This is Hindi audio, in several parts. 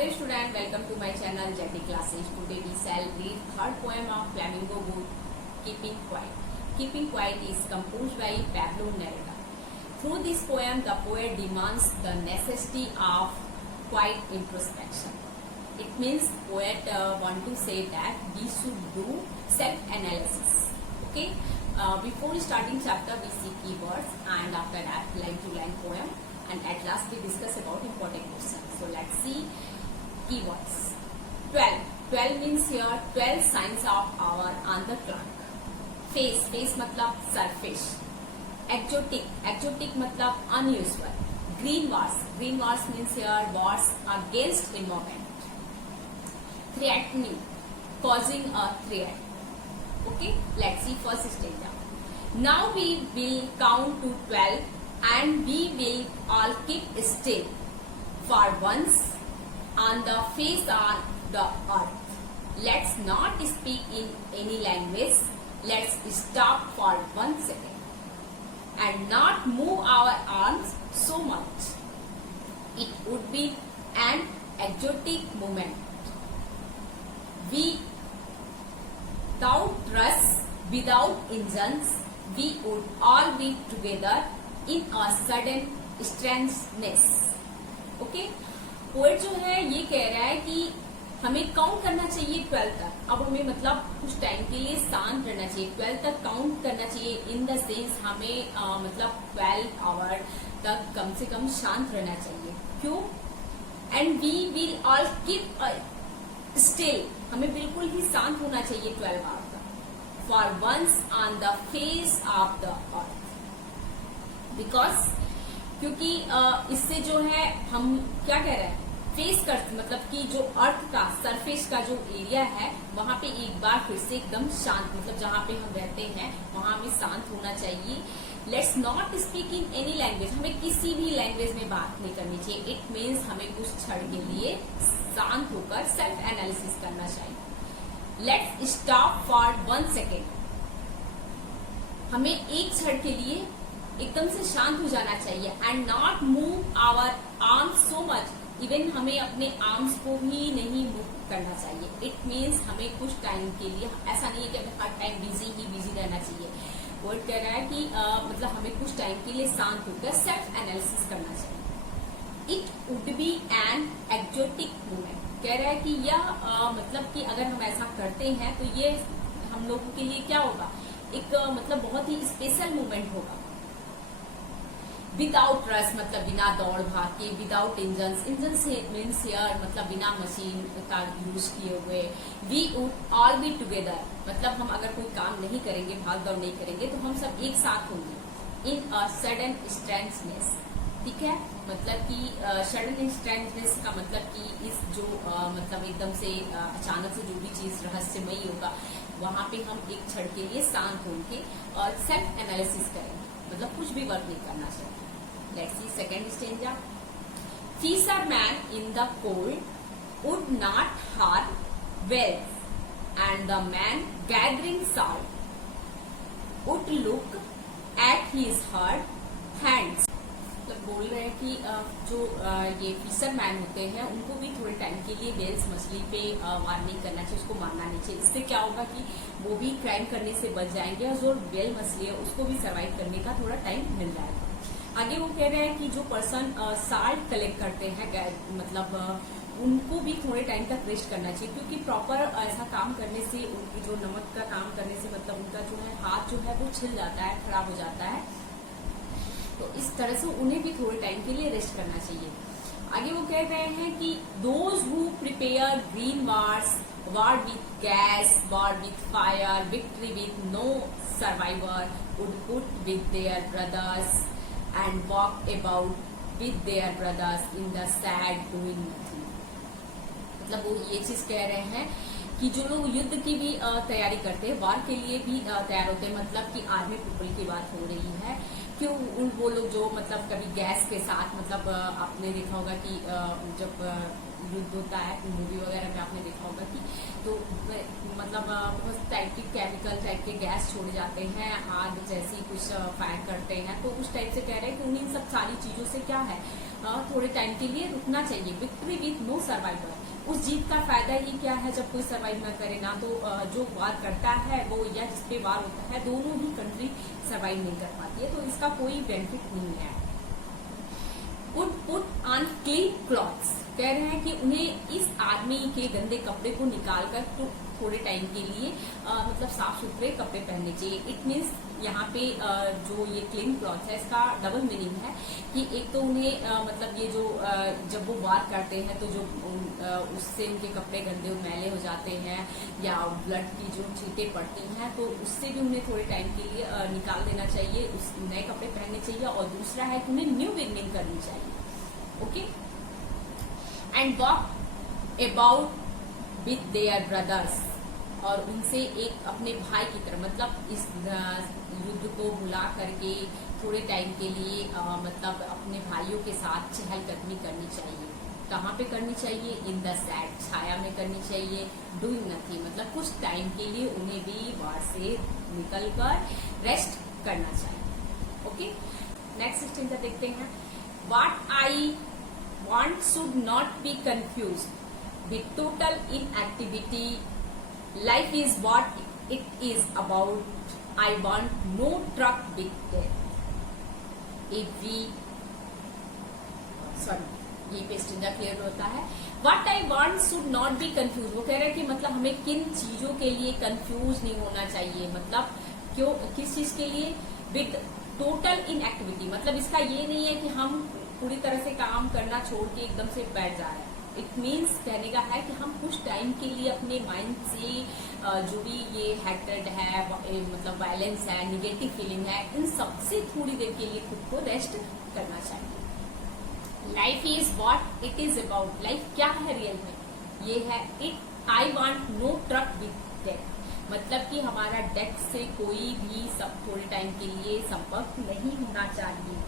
Hello student, welcome to my channel Jetty Classes. Today we shall read third poem of Flamingo Book, Keeping Quiet. Keeping Quiet is composed by Pablo Neruda. Through this poem, the poet demands the necessity of quiet introspection. It means poet want to say that we should do self-analysis. Okay. Before starting chapter, we see keywords, and after that, line-to-line poem, and at last we discuss about important questions. So let's see keywords. 12. 12 means here 12 signs of hour on the clock. Face. Face मतलब surface. Exotic. Exotic मतलब unusual. Green wars. Green wars means here wars against a movement. Threatening. Causing a threat. Okay. Let's see first stanza. Now we will count to 12 and we will all keep still for once on the face of the earth. Let's not speak in any language. Let's stop for 1 second and not move our arms so much. It would be an exotic moment. Without rush, without engines, we would all be together in a sudden strangeness. Okay poet जो है ये कह रहा है कि हमें काउंट करना चाहिए 12 तक. अब हमें मतलब कुछ टाइम के लिए शांत रहना चाहिए. 12 तक काउंट करना चाहिए इन द सेंस हमें मतलब 12 आवर तक कम से कम शांत रहना चाहिए. क्यों? And we will all keep still. हमें बिल्कुल ही शांत होना चाहिए 12 आवर तक. For once on the face of the earth. Because क्योंकि इससे जो है हम क्या कह रहे हैं फेस कर मतलब कि जो अर्थ का सरफेस का जो एरिया है वहां पे एक बार फिर से एकदम शांत मतलब जहां पे हम रहते हैं वहां हमें शांत होना चाहिए. Let's not speak in any language. हमें किसी भी लैंग्वेज में बात नहीं करनी चाहिए. इट मीन्स हमें कुछ क्षण के लिए शांत होकर सेल्फ एनालिसिस करना चाहिए. Let's stop for 1 second. हमें एक क्षण के लिए एकदम से शांत हो जाना चाहिए. And not move our arms so much. Even हमें अपने आर्म्स को भी नहीं मूव करना चाहिए. इट मीन्स हमें कुछ टाइम के लिए ऐसा नहीं है कि हमें हर टाइम बिजी रहना चाहिए. वर्ड कह रहा है कि मतलब हमें कुछ टाइम के लिए शांत होकर सेल्फ एनालिसिस करना चाहिए. It would be an exotic moment. कह रहा है कि यह मतलब कि अगर हम ऐसा करते हैं तो ये हम लोगों के लिए क्या होगा एक मतलब बहुत ही स्पेशल मोमेंट होगा. विदाउट रश मतलब बिना दौड़ भाग के. Without engines. Engines means here मतलब बिना मशीन का यूज किए हुए. We would all be together मतलब हम अगर कोई काम नहीं करेंगे भाग दौड़ नहीं करेंगे तो हम सब एक साथ होंगे. इन अ सडन स्ट्रेंजनेस. ठीक है मतलब कि सडन स्ट्रेंजनेस का मतलब कि इस जो मतलब एकदम से अचानक से जो भी चीज रहस्यमयी होगा वहां पे हम एक क्षण के लिए शांत होंगे और सेल्फ एनालिसिस करेंगे. मतलब कुछ भी वर्क नहीं करना चाहिए. Let's see second stanza. Fisherman in the cold would not harm wells, and the man gathering salt would look at his hurt hands. मतलब बोल रहे हैं कि जो ये फिशरमैन होते हैं उनको भी थोड़े टाइम के लिए वेल्स मछली पे वार नहीं करना चाहिए. उसको मारना नहीं चाहिए. इससे क्या होगा कि वो भी क्राइम करने से बच जाएंगे और जो वेल मछली है उसको भी सर्वाइव करने का थोड़ा टाइम मिल जाएगा. आगे वो कह रहे हैं कि जो पर्सन साल्ट कलेक्ट करते हैं मतलब उनको भी थोड़े टाइम तक रेस्ट करना चाहिए. क्योंकि प्रॉपर ऐसा काम करने से उनकी जो नमक का काम करने से मतलब उनका जो है हाथ जो है वो छिल जाता है, खराब हो जाता है. तो इस तरह से उन्हें भी थोड़े टाइम के लिए रेस्ट करना चाहिए. आगे वो कह रहे हैं कि those who prepare green wars, war with gas, war with fire, victory with no survivor would put with their brothers and walk about with their brothers in the sad doing nothing. मतलब वो ये चीज कह रहे हैं कि जो लोग युद्ध की भी तैयारी करते हैं वार के लिए भी तैयार होते हैं मतलब कि आर्मी पीपल की बात हो रही है. क्यों वो लोग जो मतलब कभी गैस के साथ मतलब आपने देखा होगा कि जब युद्ध होता है मूवी वगैरह में आपने देखा होगा कि तो मतलब बहुत टाइप के केमिकल टाइप के गैस छोड़े जाते हैं. आग जैसी कुछ फायर करते हैं तो उस टाइप से कह रहे हैं कि उन्हीं सब सारी चीजों से क्या है थोड़े टाइम के लिए रुकना चाहिए। विक्ट्री विथ नो सर्वाइवर, उस जीत का फायदा ही क्या है जब कोई सर्वाइव ना करे ना, तो जो वार करता है वो या जिसपे वार होता है, दोनों ही कंट्री सर्वाइव नहीं कर पाती है, तो इसका कोई बेनिफिट नहीं है। पुट ऑन क्लीन क्लॉथ्स, कह रहे हैं कि उन्हें इस आदमी के गंदे कपड़े को निकालकर थोड़े टाइम के लिए मतलब साफ सुथरे कपड़े पहनने चाहिए। इट मीन्स यहाँ पे जो ये क्लीन क्लॉथ है इसका डबल मीनिंग है कि एक तो उन्हें मतलब ये जो जब वो वार करते हैं तो जो उससे उनके कपड़े गंदे और मैले हो जाते हैं या ब्लड की जो छींटे पड़ती हैं, तो उससे भी उन्हें थोड़े टाइम के लिए निकाल देना चाहिए, उस नए कपड़े पहनने चाहिए। और दूसरा है कि उन्हें न्यू बिगनिंग करनी चाहिए। Okay, and walk about with their brothers, और उनसे एक अपने भाई की तरह, मतलब इस युद्ध को भुला करके थोड़े टाइम के लिए मतलब अपने भाइयों के साथ चहलकदमी करनी चाहिए। कहाँ पे करनी चाहिए? इन द सैड, छाया में करनी चाहिए। डूइंग नथिंग, मतलब कुछ टाइम के लिए उन्हें भी वार से निकलकर रेस्ट करना चाहिए। ओके, नेक्स्ट स्टेंजा देखते हैं। What I want should not be confused with total inactivity, life is what it is about, I want no truck with death. If we sorry ये पेज क्लियर होता है। What I want should not be confuse, वो कह रहे हैं कि मतलब हमें किन चीजों के लिए कंफ्यूज नहीं होना चाहिए, मतलब क्यों, किस चीज के लिए? विद टोटल इनएक्टिविटी, मतलब इसका ये नहीं है कि हम पूरी तरह से काम करना छोड़ के एकदम से बैठ जा रहे हैं। इट मीन्स कहने का है कि हम कुछ टाइम के लिए अपने माइंड से जो भी ये हैट्रेड है, मतलब वायलेंस है, निगेटिव फीलिंग है, इन सबसे थोड़ी देर के लिए खुद को रेस्ट करना चाहिए। Life is what it is about, life क्या है रियल में? ये है it I want no truck with death, मतलब कि हमारा डेथ से कोई भी सब थोड़े टाइम के लिए संपर्क नहीं होना चाहिए।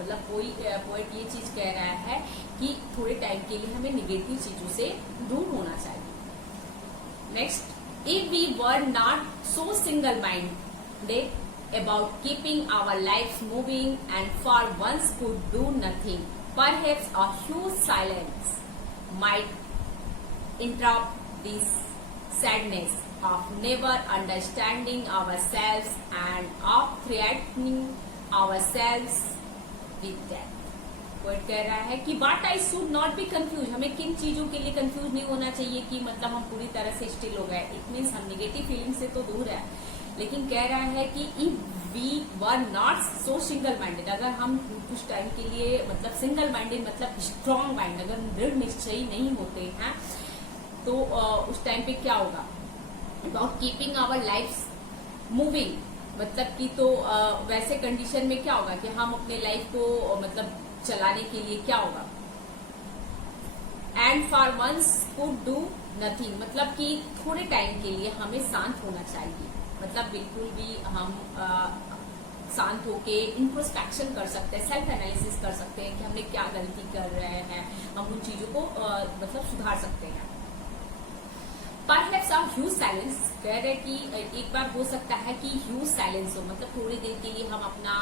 मतलब कोई पोएट ये चीज कह रहा है कि थोड़े टाइम के लिए हमें निगेटिव चीजों से दूर होना चाहिए। Next, if we were not so single minded about keeping our life moving and for once could do nothing, perhaps a huge silence might interrupt this sadness of never understanding ourselves and of threatening ourselves with death। Poet कह रहा है कि what I should not be confused, हमें किन चीजों के लिए कंफ्यूज नहीं होना चाहिए कि मतलब हम पूरी तरह से स्टिल हो गए। इट मीन्स हम निगेटिव फीलिंग से तो दूर है, लेकिन कह रहा है कि if we were not so single minded, अगर हम कुछ टाइम के लिए मतलब सिंगल माइंडेड मतलब स्ट्रॉन्ग माइंड, अगर दृढ़ निश्चयी नहीं होते हैं तो उस टाइम पे क्या होगा? About keeping our life moving, मतलब कि तो वैसे कंडीशन में क्या होगा कि हम अपने लाइफ को मतलब चलाने के लिए क्या होगा? And for once could do nothing, मतलब कि थोड़े टाइम के लिए हमें शांत होना चाहिए, मतलब बिल्कुल भी हम शांत होके इंट्रोस्पेक्शन कर सकते हैं, सेल्फ एनालिसिस कर सकते हैं कि हमने क्या गलती कर रहे हैं, हम उन चीजों को मतलब सुधार सकते हैं। परहैप्स अ ह्यूज साइलेंस, कह रहे कि एक बार हो सकता है कि ह्यूज साइलेंस हो, मतलब थोड़ी देर के लिए हम अपना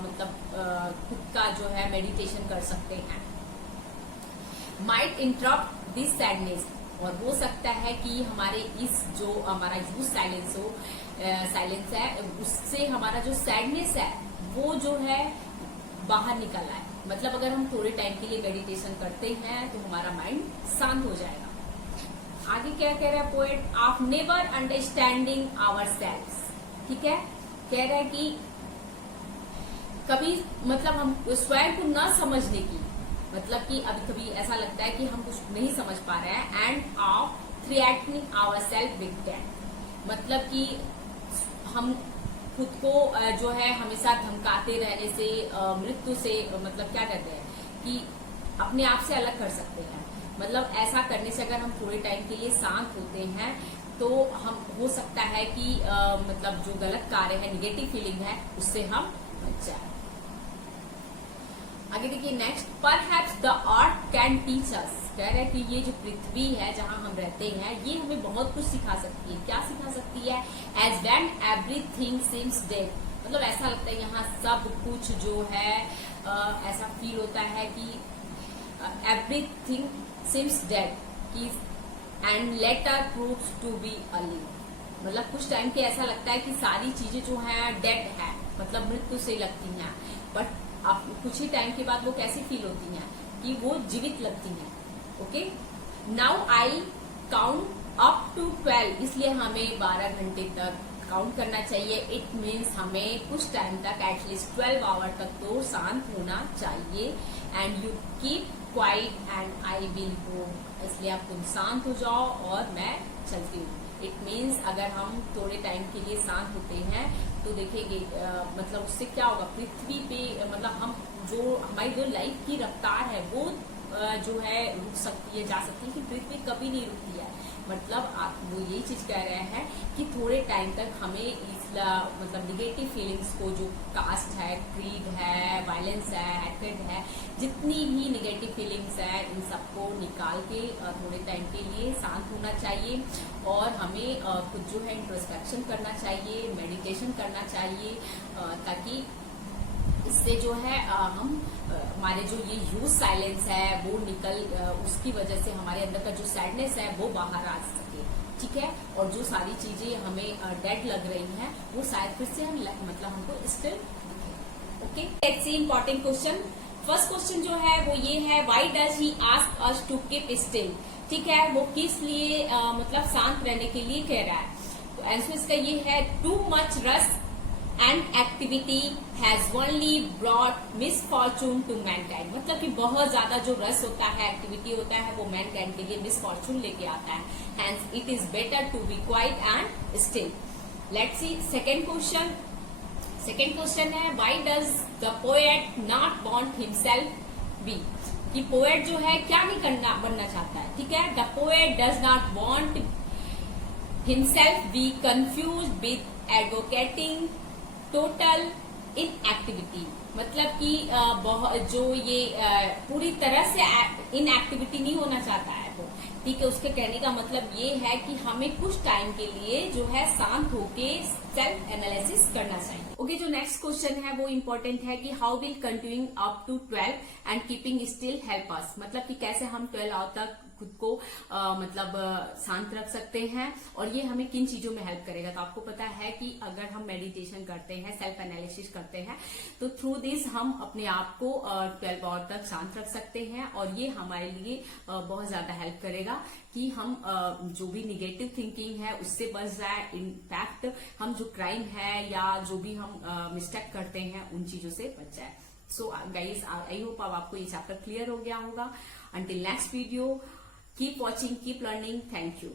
मतलब खुद का जो है मेडिटेशन कर सकते हैं। माइट इंटरप्ट दिस सैडनेस, और हो सकता है कि हमारे इस जो हमारा ह्यूज साइलेंस हो, साइलेंस है उससे हमारा जो सैडनेस है वो जो है बाहर निकल आए। मतलब अगर हम थोड़े टाइम के लिए मेडिटेशन करते हैं तो हमारा माइंड शांत हो जाएगा। आगे क्या कह रहा है poet? Of never understanding ourselves, ठीक है, कह रहा है कि कभी मतलब हम स्वयं को न समझने की, मतलब कि अभी कभी ऐसा लगता है कि हम कुछ नहीं समझ पा रहे हैं। And of threatening our self with death, मतलब कि हम खुद को जो है हमेशा धमकाते रहने से, मृत्यु से मतलब क्या कहते हैं कि अपने आप से अलग कर सकते हैं। मतलब ऐसा करने से अगर हम थोड़े टाइम के लिए शांत होते हैं तो हम हो सकता है कि मतलब जो गलत कार्य है, निगेटिव फीलिंग है, उससे हम बच जाए। आगे देखिए next, perhaps the earth can teach us, कह रहे हैं कि ये जो पृथ्वी है जहां हम रहते हैं ये हमें बहुत कुछ सिखा सकती है। क्या सिखा सकती है? As when everything seems dead, मतलब ऐसा लगता है यहाँ सब कुछ जो है ऐसा फील होता है कि एवरीथिंग सिम्स डेड कि and later proves to be early. मतलब कुछ टाइम के ऐसा लगता है कि सारी चीजें जो है डेड है, मतलब मृत्यु से लगती हैं, बट अब कुछ ही टाइम के बाद वो कैसी फील होती हैं कि वो जीवित लगती हैं। Okay, now I count up to 12, इसलिए हमें 12 घंटे तक काउंट करना चाहिए। इट मीन्स हमें कुछ टाइम तक एटलीस्ट 12 आवर तक तो शांत होना चाहिए। And you keep quiet and I will go, इसलिए आप खुद शांत हो जाओ और मैं चलती हूँ। इट मीन्स अगर हम थोड़े टाइम के लिए शांत होते हैं तो देखेंगे मतलब उससे क्या होगा, पृथ्वी पे मतलब हम जो हमारी जो लाइफ की रफ्तार है वो जो है रुक सकती है, जा सकती है, कि पृथ्वी कभी नहीं रुकती है। मतलब आप वो यही चीज कह रहे हैं कि थोड़े टाइम तक हमें इस मतलब निगेटिव फीलिंग्स को, जो कास्ट है, क्रीड है, वायलेंस है, हैट्रेड है, जितनी भी निगेटिव फीलिंग्स है, इन सबको निकाल के थोड़े टाइम के लिए शांत होना चाहिए। और हमें खुद जो है इंट्रोस्पेक्शन करना चाहिए, मेडिटेशन करना चाहिए, ताकि इससे जो है हम हमारे जो ये ह्यूज साइलेंस है वो निकल, उसकी वजह से हमारे अंदर का जो सैडनेस है वो बाहर आ सके। ठीक है, और जो सारी चीजें हमें डेड लग रही हैं वो शायद फिर से हम मतलब हमको स्टिल दिखे। Okay, let's see important question. First question जो है वो ये है, why does he ask us to keep still. ठीक है, वो किस लिए मतलब शांत रहने के लिए कह रहा है। तो आंसर इसका ये है, too much rush and activity has only brought misfortune to mankind. मतलब कि बहुत ज्यादा जो रस होता है, एक्टिविटी होता है, वो मैनकाइंड के लिए मिसफॉर्चून लेके आता है। Hence it is better to be quiet and still. Let's see second question. Second question है, why does the poet not want himself be. कि पोएट जो है क्या नहीं बनना चाहता है। ठीक है, the poet does not want himself be confuse with advocating total inactivity. मतलब कि जो ये पूरी तरह से इनएक्टिविटी नहीं होना चाहता है वो। ठीक है, उसके कहने का मतलब ये है कि हमें कुछ टाइम के लिए जो है शांत होके सेल्फ एनालिसिस करना चाहिए। ओके, जो नेक्स्ट क्वेश्चन है वो इम्पोर्टेंट है कि how will continuing up to 12 and keeping still help us. मतलब कि कैसे हम 12 आवर तक खुद को मतलब शांत रख सकते हैं और ये हमें किन चीजों में हेल्प करेगा। तो आपको पता है कि अगर हम मेडिटेशन करते हैं, सेल्फ एनालिसिस करते हैं, तो थ्रू दिस हम अपने आप को 12 आवर तक शांत रख सकते हैं और ये हमारे लिए बहुत ज्यादा हेल्प करेगा कि हम जो भी निगेटिव थिंकिंग है उससे बच जाए। इनफैक्ट हम जो क्राइम है या जो भी हम मिस्टेक करते हैं उन चीजों से बच जाए। सो गाइज, आई होप अब आपको ये चैप्टर क्लियर हो गया होगा। Until next video, keep watching, keep learning. Thank you.